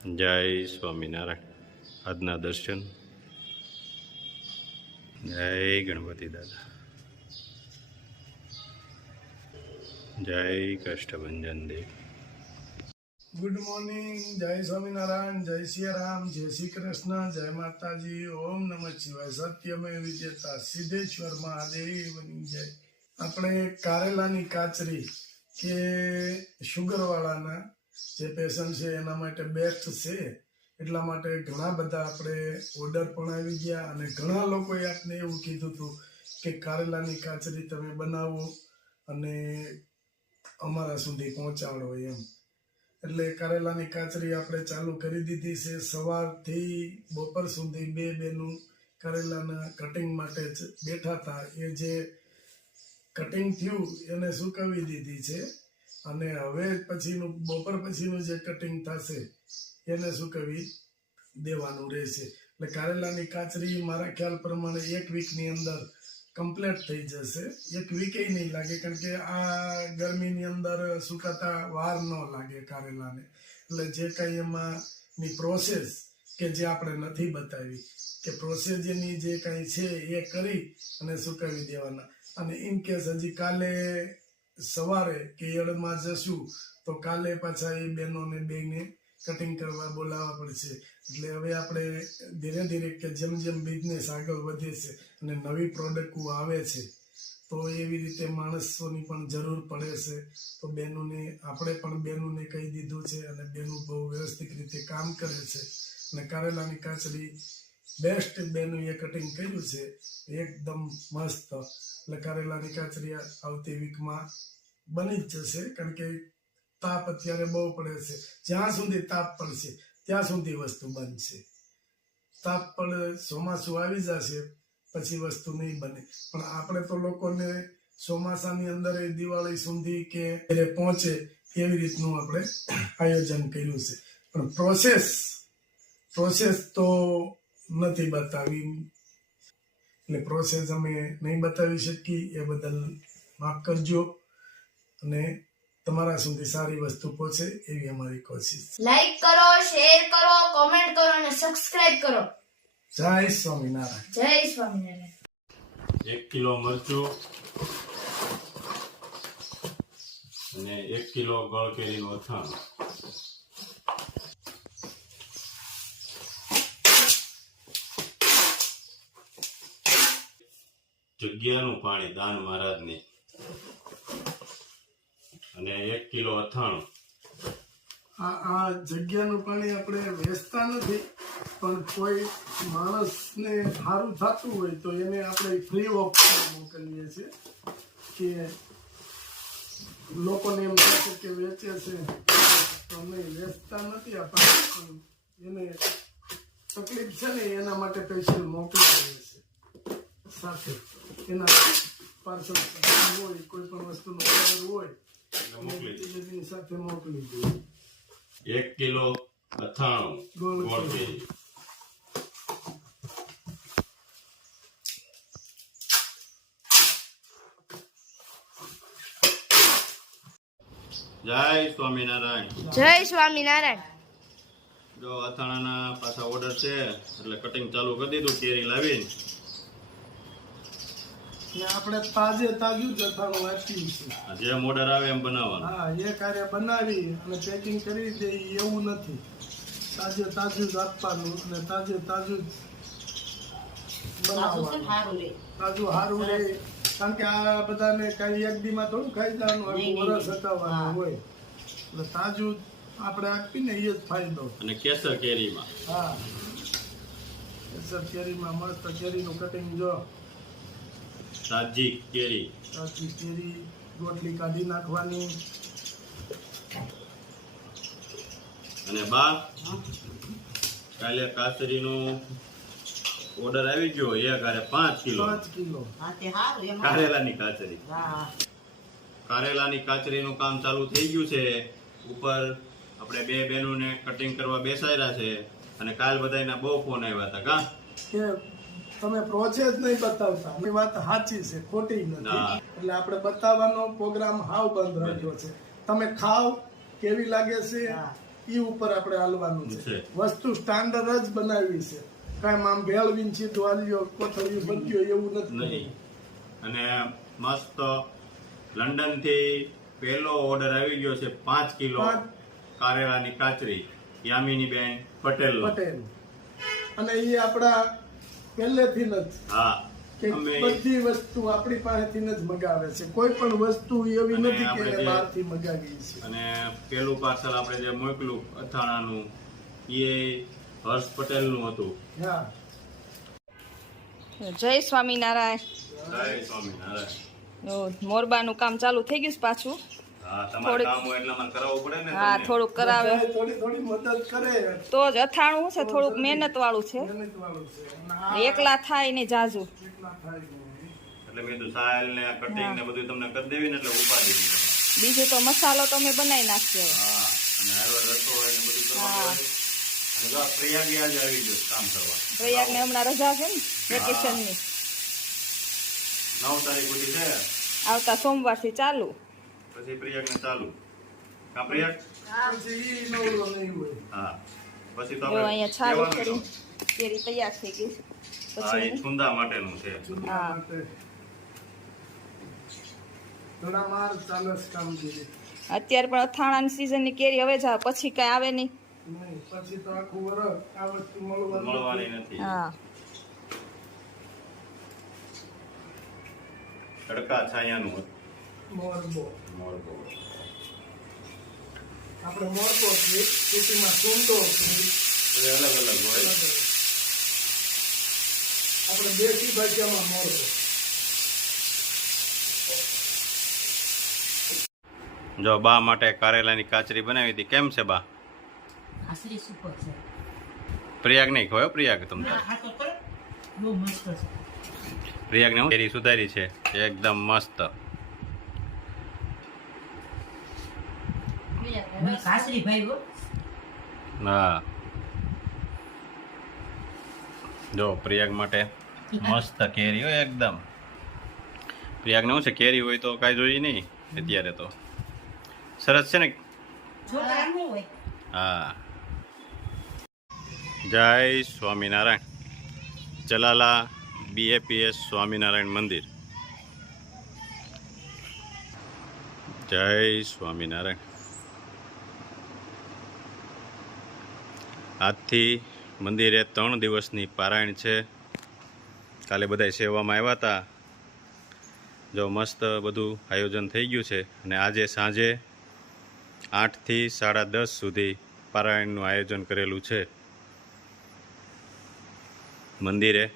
જય સ્વામિનારાયણ. આજના દર્શન. જય ગણપતિ દાદા. જય કષ્ટભંજન દેવ. Good morning. જય સ્વામિનારાયણ, જય સિયારામ, જય શ્રી કૃષ્ણ, જય માતાજી. ઓમ નમઃ શિવાય. સત્યમેવ વિજેતા સિદ્ધેશ્વર મહાદેવની જય. આપણે કારેલાની કાચરી કે શુગરવાળાના જે પેશન્ટ છે એના માટે બેસ્ટ છે. એટલા માટે ઘણા બધા આપણે ઓર્ડર પણ આવી ગયા અને ઘણા લોકોએ આપને એવું કીધું હતું કે કારેલાની કાચરી તમે બનાવો અને અમારા સુધી પહોંચાડો એમ. એટલે કારેલાની કાચરી આપણે ચાલુ કરી દીધી છે. સવારથી બપોર સુધી બે બેનું કારેલાના કટિંગ માટે જ બેઠા હતા. એ જે કટિંગ થયું એને સુકવી દીધી છે અને હવે પછીનું બપોર પછીનું જે કટિંગ થશે એને સુકવી દેવાનું રહેશે. એટલે કારેલાની કાચરી મારા ખ્યાલ પ્રમાણે 1 વીકની અંદર કમ્પ્લીટ થઈ જશે. 1 વીકે નહીં લાગે, કારણ કે આ ગરમીની અંદર સુકાતા વાર ન લાગે કારેલાને. એટલે જે કંઈ એમાંની પ્રોસેસ કે જે આપણે નથી બતાવી કે પ્રોસેસ એની જે કંઈ છે એ કરી અને સુકાવી દેવાના. અને ઇન કેસ હજી કાલે સવારે કે એળમાં જશું તો કાલે પાછા એ બહેનોને બેને કટિંગ કરવા બોલાવવા પડશે. એટલે હવે આપણે ધીરે ધીરે કે જેમ જેમ બિઝનેસ આગળ વધે છે અને નવી પ્રોડક્ટો આવે છે તો એવી રીતે માણસોની પણ જરૂર પડે છે. તો બહેનોને આપણે પણ બહેનોને કહી દીધું છે અને બહેનો બહુ વ્યવસ્થિત રીતે કામ કરે છે. અને કારેલાની કાચરી બેસ્ટ બહેનોએ કટિંગ કર્યું છે એકદમ મસ્ત. એટલે કારેલાની કાચરી આવતી વીકમાં બની જ જશે, કારણ કે તાપ અત્યારે બહુ પડે છે. જ્યાં સુધી તાપ પડશે ત્યાં સુધી વસ્તુ બનશે. તાપ પડે, ચોમાસું આવી જશે પછી વસ્તુ નહીં બને. પણ આપણે તો લોકોને ચોમાસાની અંદર દિવાળી સુધી કે પહોંચે એવી રીતનું આપણે આયોજન કર્યું છે. પણ પ્રોસેસ તો નથી બતાવી. એટલે પ્રોસેસ અમે નહીં બતાવી શકીએ એ બદલ માફ કરજો અને તમારા સુધી સારી વસ્તુ પહોંચે એવી અમારી કોશિશ. લાઈક કરો, શેર કરો, કોમેન્ટ કરો અને સબસ્ક્રાઇબ કરો. જય સ્વામિનારાયણ. જય સ્વામિનારાયણ. 1 કિલો મરચું અને 1 કિલો ગળ કેરીનું અથાણું. જગ્યાનું પાણી દાન મહારાજની અને 1 કિલો અથાણું. આ જગ્યાનું પાણી આપણે વેચતા નથી, પણ કોઈ માણસને સારું થતું હોય તો એને આપણે ફ્રી ઓફ મોકલીએ છીએ. કે લોકોને એમ થાય છે કે વેચે છે તો અમે વેચતા નથી. આપણે એને તકલીફ છે ને એના માટે સ્પેશિયલ મોકલી દઈએ છે. સાથે એના પાર્સલ હોય, કોઈ પણ વસ્તુનો ઓર્ડર હોય એની સાથે મોકલી દઈએ. 1 કિલો અથાણું ગોળ કેરી. જય સ્વામિનારાયણ. જય સ્વામિનારાયણ. જો અથાણાના પાછા ઓર્ડર છે એટલે કટિંગ ચાલુ કરી દીધું કેરી લાવીને. આપણે તાજું જ અથાણું આપ્યું છે. જેમ ઓર્ડર આવે એમ બનાવવાનું. હા, એ કાર્ય બનાવી અને પેકિંગ કરી દે એવું નથી. તાજું જ આપવાનું અને તાજું જ બનાવવાનું. તાજું સારું રહે, કારણ કે આ બધાને કઈ એક દીમાં થોડું ખાઈ જવાનું, આખું વરસ હટાવવાનું હોય. એટલે તાજું આપણે આપીને એ જ ફાયદો. અને કેસર કેરીમાં. હા, કેસર કેરીમાં મસ્ત કેરીનું કટિંગ. જો તાજી કેરી, તાજી કેરી રોટલી કાઢી નાખવાની. અને બા કાલે કાચરીનો ઓર્ડર આવી ગયો. એ કારે 5 કિલો કારેલાની કાચરી. કારેલાની કાચરીનું કામ ચાલુ થઈ ગયું છે. ઉપર આપણે બે બહેનોને કટિંગ કરવા બેસાડ્યા છે અને કાલ બધાના બહુ ફોન આવ્યા હતા. કા કે તમે પ્રોસેસ નહીં બતાવતા. એ વાત સાચી છે, ખોટી નથી. એટલે આપણે બતાવવાનો પ્રોગ્રામ હાવ બંધ રાખ્યો છે. તમે ખાવ કેવી લાગે છે ઈ ઉપર આપણે હાલવાનું છે. છે. વસ્તુ સ્ટાન્ડર્ડ જ બનાવી છે, કાંઈ આમ ભેળવીને સીધું હાલ્યો કોથળીઓ બનતી એવું નથી. નહીં. અને મસ્ત લંડન થી પહેલો ઓર્ડર આવી ગયો છે 5 કિલો પાંચ. કારેલાની કાચરી યામિનીબેન પટેલ. પટેલ અને એ આપણા પહેલેથી જ હા કે અમે બધી વસ્તુ આપણી પાસેથી જ મગાવે છે. કોઈ પણ વસ્તુ એવી અને નથી કે આપણે એને જે- બહારથી મગાવી છે. અને પેલું પાર્સલ આપણે જે મોકલું અથાણાનું એ હર્ષ પટેલનું હતું. હા જય સ્વામિનારાયણ. જય સ્વામિનારાયણ. મોરબાનું કામ ચાલુ થઈ ગયું છે પાછું. હા તમારે થોડીક- કામ હોય એટલે અમારે કરાવવું પડે ને હા તમને. થોડુંક કરાવે બધાએ થોડી થોડી મદદ કરે તો જ અથાણું છે, થોડુંક મહેનત વાળું છે. મહેનત વાળું છે. અને આ એકલા થાય ને જાજુ. એટલા થાય નહીં. એટલે મેં કીધું સાયલ ને કટિંગ ને બધું તમને કરી દેવી ને એટલે ઉપાડી દીધી. બીજું તો મસાલો તો અમે બનાવી નાખ્યો. હા અને હારો રસો હોય ને બધું કરવાનું હા. હોય. અને જો આ પ્રયાગ આજે આવી ગયો કામ કરવા. પ્રયાગને હમણાં રજા છે ને વેકેશનની. 9 તારીખ સુધી છે આવતા સોમવારથી ચાલુ. પછી પ્રયાગ ને ચાલુ. કા પ્રયાગ? પછી ઈ નવરો નહીં હોય. હા પછી તો જો આપણે અહીંયા ચાલુ કહેવાનું કરી કેરી તૈયાર થઈ ગઈ છે. હા એ પછી છુંદા માટેનું છે. ચૂંટણી હા. માટે થોડા માર ચાલસ કામગીરી. અત્યારે પણ અથાણાની સિઝનની કેરી હવે જ આવે, પછી કઈ આવે નહીં. નહીં પછી તો આખું વરસ આ વસ્તુ મળવાની મળવાની નથી. હા તડકા છાયાનું હતું. મોરબો મોરબો. આપણે મોરબો છીએ, સિટીમાં સુંદો છીએ. બધે અલગ અલગ હોય. આપણે દેશી ભાષામાં મોરબો. જો બા માટે કારેલાની કાચરી બનાવી હતી. કેમ છે બા? આશરી સુપર છે. પ્રયાગ નહીં ખોયો પ્રયાગ તમ તારે? આ તો કરો. બહુ મસ્ત છે. પ્રયાગ ને કેરી સુધારી છે એકદમ મસ્ત. મેં કાસરી ભાઈ હો. હા જો પ્રયાગ માટે મસ્ત કેરી હોય એકદમ. પ્રયાગ ને શું છે કેરી હોય તો કાંઈ જોઈએ નહીં અત્યારે તો. સરસ છે ને? છોકરા નું હોય. હા જય સ્વામિનારાયણ. ચલાલા BAPS સ્વામિનારાયણ મંદિર. જય સ્વામિનારાયણ. આજથી મંદિરે 3 દિવસની પારાયણ છે. કાલે બધા સેવામાં આવ્યા હતા. જો મસ્ત બધું આયોજન થઈ ગયું છે અને આજે સાંજે 8 થી 10:30 સુધી પારાયણનું આયોજન કરેલું છે મંદિરે.